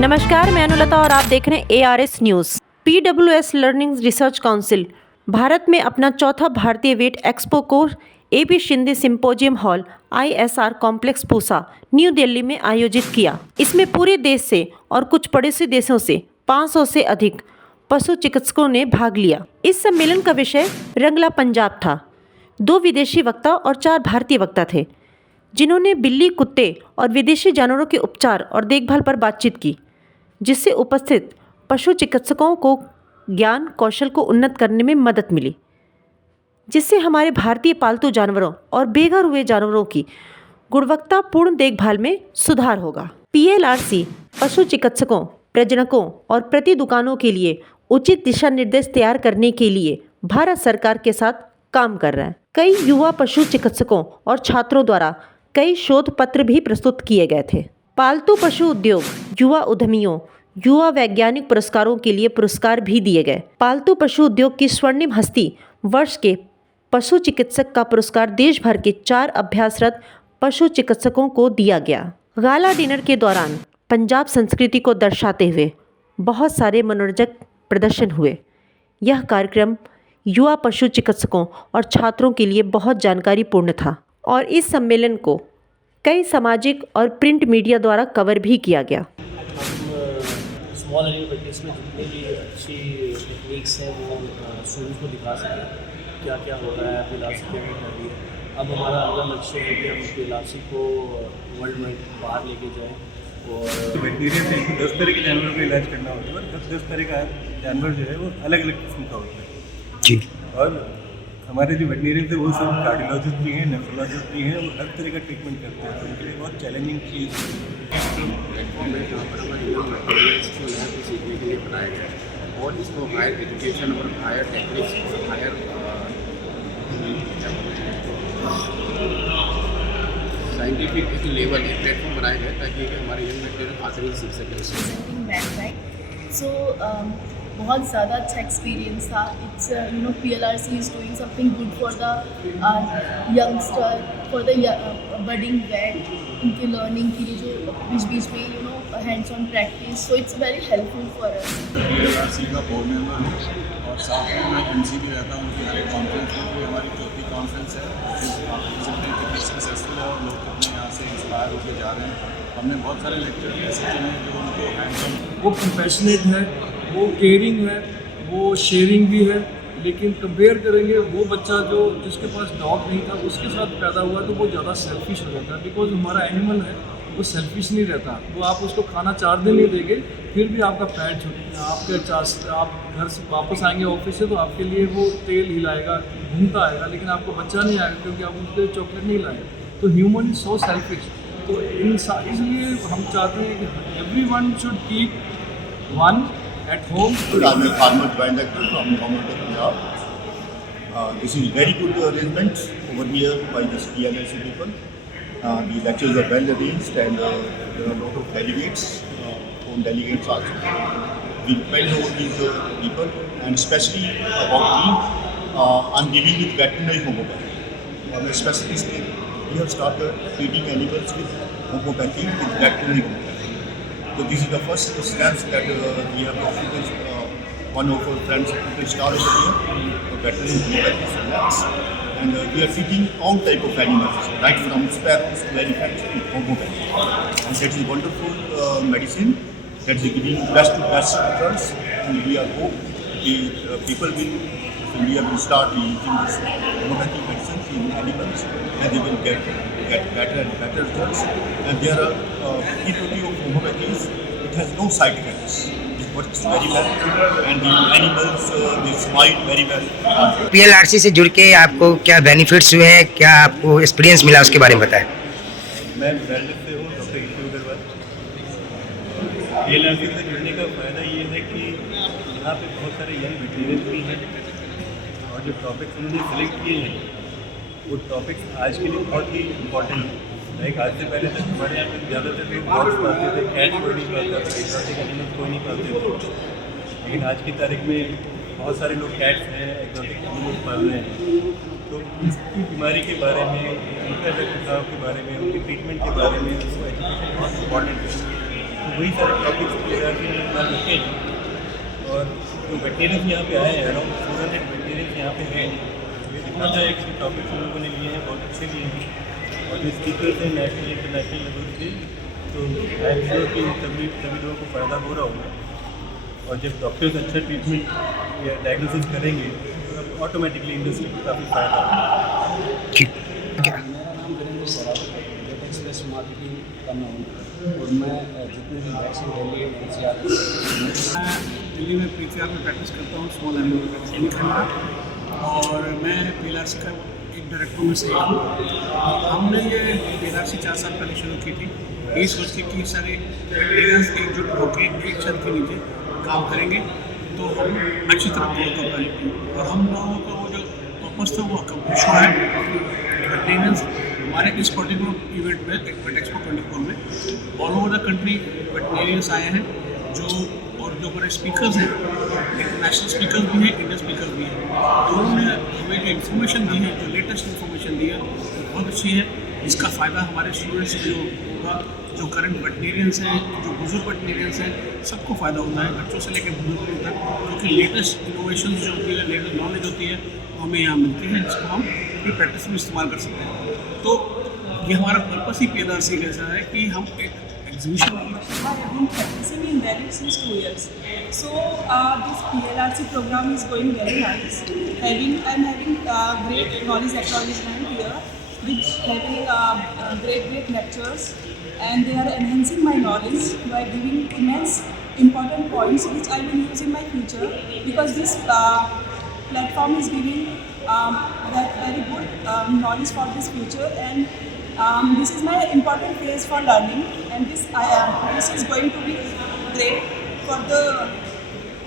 नमस्कार, मैं अनुलता और आप देख रहे हैं ARS news. PWS learning research council Bharat में अपना चौथा भारतीय वेट एक्सपो को AB Shinde symposium hall ISR complex Pusa new Delhi में आयोजित किया। इसमें पूरे देश से और कुछ पड़ोसी देशों से 500 से अधिक पशु चिकित्सकों ने भाग लिया। इस सम्मेलन का विषय रंगला पंजाब था। 2 विदेशी वक्ता और 4 भारतीय वक्ता थे, जिन्होंने बिल्ली, कुत्ते और विदेशी जानवरों के उपचार और देखभाल पर बातचीत की, जिससे उपस्थित पशु चिकित्सकों को ज्ञान कौशल को उन्नत करने में मदद मिली, जिससे हमारे भारतीय पालतू जानवरों और बेघर हुए जानवरों की गुणवत्तापूर्ण देखभाल में सुधार होगा। PLRC पशु चिकित्सकों, प्रजनकों और प्रति दुकानों के लिए उचित दिशा निर्देश तैयार करने के लिए भारत सरकार के साथ काम कर रहा है। कई युवा पशु चिकित्सकों और छात्रों द्वारा कई शोध पत्र भी प्रस्तुत किए गए थे। पालतू पशु उद्योग युवा उद्यमियों, युवा वैज्ञानिक पुरस्कारों के लिए पुरस्कार भी दिए गए। पालतू पशु उद्योग की स्वर्णिम हस्ती वर्ष के पशु चिकित्सक का पुरस्कार देश भर के 4 अभ्यासरत पशु चिकित्सकों को दिया गया। गाला डिनर के दौरान पंजाब संस्कृति को दर्शाते हुए बहुत सारे मनोरंजक प्रदर्शन हुए। यह कार्यक्रम युवा पशु चिकित्सकों और छात्रों के लिए बहुत जानकारीपूर्ण था और इस सम्मेलन को कई सामाजिक और प्रिंट मीडिया द्वारा कवर भी किया गया। स्मॉल एनिमल प्रैक्टिस में जितनी भी अच्छी टेक्निक्स हैं वो स्टूडेंट्स को दिखा सकें, क्या क्या हो रहा है, PLRC क्या कर रही है। अब हमारा अगला लक्ष्य है कि हम PLRC को वर्ल्ड में बाहर लेके जाएँ। और वेटनेरियन से 10 तरह के जानवरों का इलाज करना होता है और 10 तरह का जानवर जो है वो अलग अलग किस्म का होता है जी। और हमारे जो वेटनेरियन थे वो सब कार्डियोलॉजिस्ट भी हैं, नेफ्रोलॉजिस्ट भी हैं, वो हर तरह का ट्रीटमेंट करते हैं। तो उनके लिए बहुत चैलेंजिंग चीज़ प्लेटफॉर्म है जहाँ पर हमारे यूथ मटेरियल्स को यहाँ पे सीखने के लिए बनाया गया है और इसको हायर एजुकेशन और हायर टेक्निक्स और हायर साइंटिफिक एक लेवल एक प्लेटफॉर्म बनाया गया ताकि हमारे यंग मटेरियल आसानी से सीख सकें। सो बहुत ज़्यादा अच्छा एक्सपीरियंस था। It's PLRC is doing something good for the youngster, for the budding vet, उनकी लर्निंग के लिए जो बीच बीच में hands on practice. So it's very helpful for us. PLRC का बोर्ड मेंबर हूँ और साथ में मैं MC भी रहता हूँ। हमारे कॉन्फ्रेंस में हमारी चौथी कॉन्फ्रेंस है कितनी सक्सेसफुल है और लोग कितने यहाँ से इंस्पायर होकर जा रहे हैं। हमने बहुत सारे लेक्चर ऐसे चुने जो उनको हैंड्स ऑन, वो कंपैशनेट है, वो केयरिंग है, वो शेयरिंग भी है। लेकिन कंपेयर करेंगे वो बच्चा जो जिसके पास डॉग नहीं था उसके साथ पैदा हुआ तो वो ज़्यादा सेल्फिश हो जाता है। बिकॉज हमारा एनिमल है वो सेल्फिश नहीं रहता। वो आप उसको खाना 4 दिन नहीं देंगे फिर भी आपका पैर आपके आप घर से वापस आएंगे ऑफिस से तो आपके लिए वो तेल हिलाएगा, घूमता आएगा, लेकिन आपको बच्चा नहीं आएगा क्योंकि आप उसके लिए चॉकलेट नहीं लाए। तो ह्यूमन इज सो सेल्फिश। तो इसलिए हम चाहते हैं कि everyone should keep one at home. I'm a farmer joint actor from Government of Punjab. This is very good arrangement over here by the PLRC people. The lectures are well arranged and there are a lot of delegates, home delegates also. We depend on these people and especially about me, I'm dealing with veterinary homeopathy. I'm a specialist in. We have started treating animals with homeopathy, with veterinary homeopathy. So this is the first steps that we have completed. One of our friends started here, veterinary homeopathy labs, and we are treating all type of animals, right from sparrows to elephants with homeopathy. And that is a wonderful medicine that is giving best to best returns, and we are hope the people will. India will start using this homeopathic medicines in animals and they will get better and better results. And there are property of homeopathies, it has no side effects. It works very well and the animals they smile very well. PLRC से जुड़ के आपको क्या benefits हुए हैं, क्या आपको experience मिला, उसके बारे में बताएं। मैं वेलनेस से हूँ, डॉक्टर ईशू अग्रवाल। PLRC से जुड़ने का फ़ायदा ये है कि यहाँ पे बहुत सारे यंग वेटनेरियन भी हैं और जो टॉपिक्स उन्होंने सेलेक्ट किए हैं वो टॉपिक्स आज के लिए बहुत ही इम्पोर्टेंट है। लाइक आज से पहले तक हमारे यहाँ पे ज़्यादातर लोग डॉग्स पालते थे, कैट्स कोई नहीं पालता था, एक्सोटिक एनिमल्स कोई नहीं पालते थे। लेकिन आज की तारीख में बहुत सारे लोग कैट्स हैं, एक्सोटिक एनिमल्स पाल रहे हैं। तो इसकी बीमारी के बारे में, उनका रख रखाव के बारे में, उनके ट्रीटमेंट के बारे में उसको एजुकेशन बहुत इम्पॉर्टेंट है। वही सारे टॉपिक्स पीएलआरसी ने रखे हैं। और जो वेटेरियंस यहाँ पे आए हैं, अराउंड 400 वेटेरियंस यहाँ पे हैं। ये दिखा था एक टॉपिक्स उन लोगों ने लिए हैं, बहुत अच्छे लिए हैं। और जो स्पीकर्स हैं नेशनल इंटरनेशनल लेवल के, तो आई एम श्योर कि सभी लोगों को फ़ायदा हो रहा होगा। और जब डॉक्टर्स अच्छा ट्रीटमेंट या डायग्नोसिस करेंगे तो ऑटोमेटिकली इंडस्ट्री को काफ़ी फ़ायदा होगा। ठीक क्या मेरा नाम वीरेंद्र सरावत है, डेटा एक्सप्रेस मार्केटिंग का मैं हूँ और मैं जितने भी वैक्सीन दिल्ली एनसीआर मैं दिल्ली में पीसीआर में प्रैक्टिस करता हूँ, स्मॉल एनिमल वैक्सीन का, और मैं पीएलआरसी का एक डायरेक्टर में से हूँ। हमने ये पीएलआरसी 4 साल पहले शुरू की थी, ये सोच के कि सारे वेटेरियंस एकजुट होकर एक छत के नीचे काम करेंगे तो हम अच्छी तरह ग्रो कर पाएंगे। और हम लोगों का वो जो पर्पस था वो अकम्प्लिश हुआ है। वेटेरियंस हमारे इस पर्टिकुलर इवेंट में वेट एक्सपो 24 में ऑल ओवर द कंट्री वेटेरियंस आए हैं, और जो हमारे स्पीकर्स हैं, इंटरनेशनल स्पीकर्स भी हैं, इंडियन स्पीकर्स भी हैं। दोनों ने हमें जो इन्फॉर्मेशन दी है, जो लेटेस्ट इन्फॉर्मेशन दी है बहुत अच्छी है। इसका फ़ायदा हमारे स्टूडेंट्स को जो होगा, जो करंट वेटेरियंस हैं, जो बुजुर्ग वेटेरियंस हैं, सबको फ़ायदा होता है, बच्चों से लेकर बुजुर्ग होता है, क्योंकि लेटेस्ट इनोवेशन जो होती है, लेटेस्ट नॉलेज होती है, वो हमें यहाँ मिलती है, जिसको हम अपनी प्रैक्टिस में इस्तेमाल कर सकते हैं। तो ये हमारा पर्पस ही पीएलआरसी कैसा है कि हम एक exhibition I have been practicing in Delhi since 2 years. So this PLRC program is going very nice. I'm having great knowledge acknowledgement here, with having great lectures, and they are enhancing my knowledge by giving immense important points which I will use in my future, because this platform is giving that very good knowledge for this future, and this is my important phase for learning, and this is going to be great for the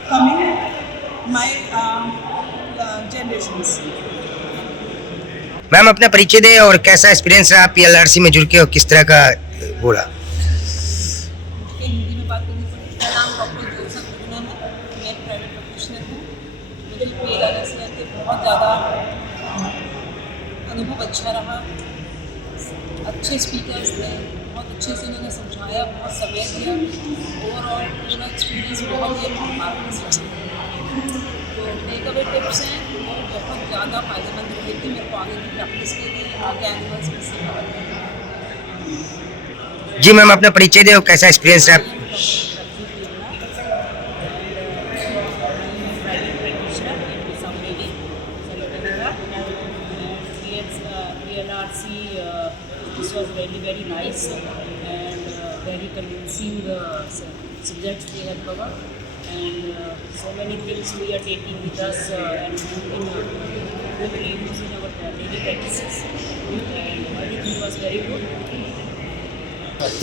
coming my generations. Ma'am अपना परिचय दें और कैसा experience रहा पीएलआरसी में जुड़ के और किस तरह का हो रहा? हिंदी में बात करनी पड़ेगी। मेरा नाम डॉक्टर जोसा गुना है, मैं प्राइवेट प्रोफेशनल हूँ। मुझे पीएलआरसी के बहुत ज़्यादा अनुभव अच्छा रहा। अच्छे स्पीकर्स थे, बहुत अच्छे से उन्होंने समझाया, बहुत समय दिया। ओवरऑल पूरा एक्सपीरियंस बहुत ही मार्केट तो टेक अवे टिप्स हैं वो बहुत ज़्यादा फ़ायदेमंद रहेगी मेरे को आगे की प्रैक्टिस के लिए, आगे एनिमल्स की सेवा करने। जी मैम अपना परिचय दें और कैसा एक्सपीरियंस रहा? This was very nice and very convincing subjects they have covered, and so many things we are taking with us and really using our daily practices, and everything was very good.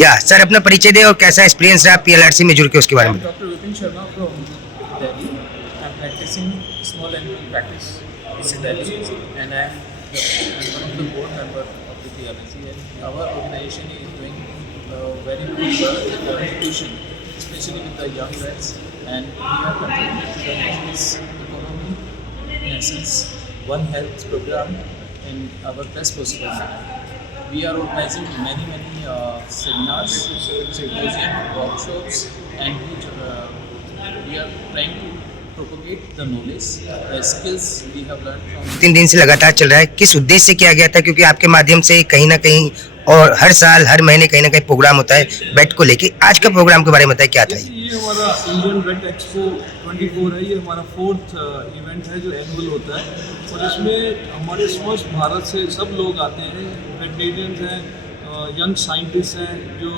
या sir अपना परिचय दें और कैसा experience रहा पीएलआरसी में जुड़ के उसके बारे में? Dr. Vipin Sharma from Delhi. I'm practicing small animal practice in Delhi, and I'm one of the board members of the PLRC, and our organization is doing very good work with education, especially with the young vets, and we are contributing to the nation's economy in essence one health program in our best possible manner. We are organizing many seminars, symposium, workshops, and we are trying to propagate the knowledge, the skills we have learned from. 3 दिन से लगातार चल रहा है, किस उद्देश्य से किया गया था? क्योंकि आपके माध्यम से कहीं ना कहीं और हर साल हर महीने कहीं ना कहीं प्रोग्राम होता है वेट को लेके। आज का प्रोग्राम के बारे में बताइए क्या था? ये हमारा इंडियन वेट एक्सपो 24 है, ये हमारा 4th इवेंट है जो एनुअल होता है, और इसमें हमारे समस्त भारत से सब लोग आते हैं। वेटेरियंस हैं, यंग साइंटिस्ट हैं जो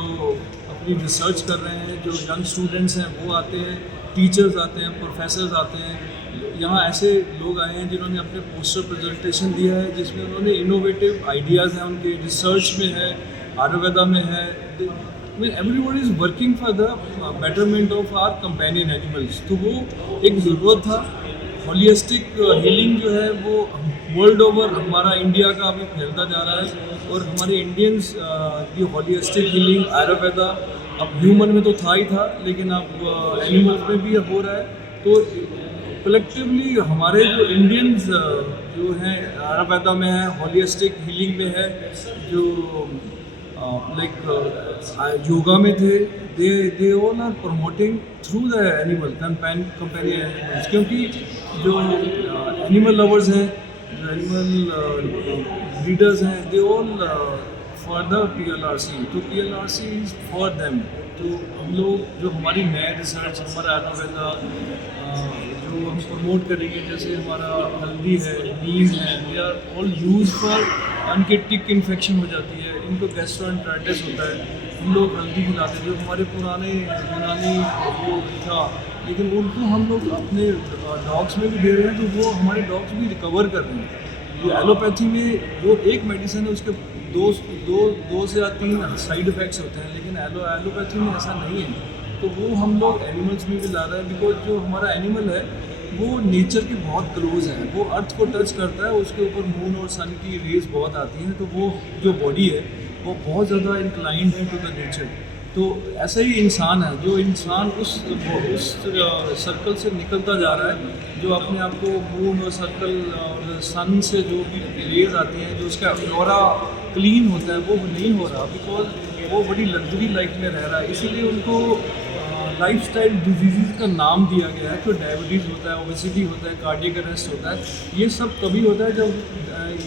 अपनी रिसर्च कर रहे हैं, जो यंग स्टूडेंट्स हैं वो आते हैं, टीचर्स आते हैं, प्रोफेसर्स आते हैं। यहाँ ऐसे लोग आए हैं जिन्होंने अपने पोस्टर प्रेजेंटेशन दिया है, जिसमें उन्होंने इनोवेटिव आइडियाज़ हैं, उनके रिसर्च में है, आयुर्वेदा में है। Everybody is working for the betterment of our companion animals. तो वो एक ज़रूरत था। होलिस्टिक हीलिंग जो है वो वर्ल्ड ओवर हमारा इंडिया का अभी फैलता जा रहा है, और हमारे इंडियंस ये होलिस्टिक हीलिंग आयुर्वेदा अब ह्यूमन में तो था ही था, लेकिन अब एनिमल्स में भी हो रहा है। तो कलेक्टिवली हमारे जो इंडियंस जो हैं आयुर्वेदा में है, होलिस्टिक हीलिंग में है, जो लाइक योगा में थे, they all are promoting through the animal companion animals, क्योंकि जो एनिमल लवर्स हैं, जो एनिमल ब्रीडर्स हैं, they all for the PLRC, तो PLRC इज़ फॉर देम। तो हम लोग जो हमारी नए रिसर्च, हमारा एलोवेरा जो हम प्रमोट करेंगे, जैसे हमारा हल्दी है, नीम है, they are all use for उनके टिक इन्फेक्शन हो जाती है, इनको गैस्ट्रोएंटराइटिस होता है, हम लोग हल्दी खिलाते हैं। जो हमारे पुराने यूनानी वो था, लेकिन उनको हम लोग अपने डॉग्स में भी दे रहे हैं, तो वो हमारे डॉग्स भी रिकवर कर रहे हैं। ये एलोपैथी में जो एक मेडिसिन है उसके दो से या 3 साइड इफ़ेक्ट्स होते हैं, लेकिन एलोपैथी में ऐसा नहीं है। तो वो हम लोग एनिमल्स में भी ला रहे हैं, बिकॉज जो हमारा एनिमल है वो नेचर के बहुत क्लोज है, वो अर्थ को टच करता है, उसके ऊपर मून और सन की रेज बहुत आती हैं, तो वो जो बॉडी है वो बहुत ज़्यादा इंक्लाइंड है टू द नेचर। तो ऐसा ही इंसान है, जो इंसान उस सर्कल से निकलता जा रहा है, जो अपने आप को मून और सर्कल और सन से जो भी रेज आती हैं, जो उसका फ्लोरा क्लीन होता है, वो नहीं हो रहा, बिकॉज वो बड़ी लग्जरी लाइफ में रह रहा है। इसीलिए उनको लाइफस्टाइल डिजीज़ का नाम दिया गया है। तो डायबिटीज़ होता है, ओबेसिटी होता है, कार्डियक अरेस्ट होता है, ये सब तभी होता है जब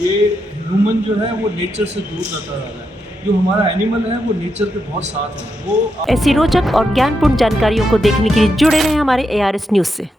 ये ह्यूमन जो है वो नेचर से दूर करता जा रहा है। जो हमारा एनिमल है वो नेचर के बहुत साथ है। वो ऐसी रोचक और ज्ञानपूर्ण जानकारियों को देखने के लिए जुड़े रहें हमारे ARS न्यूज़ से।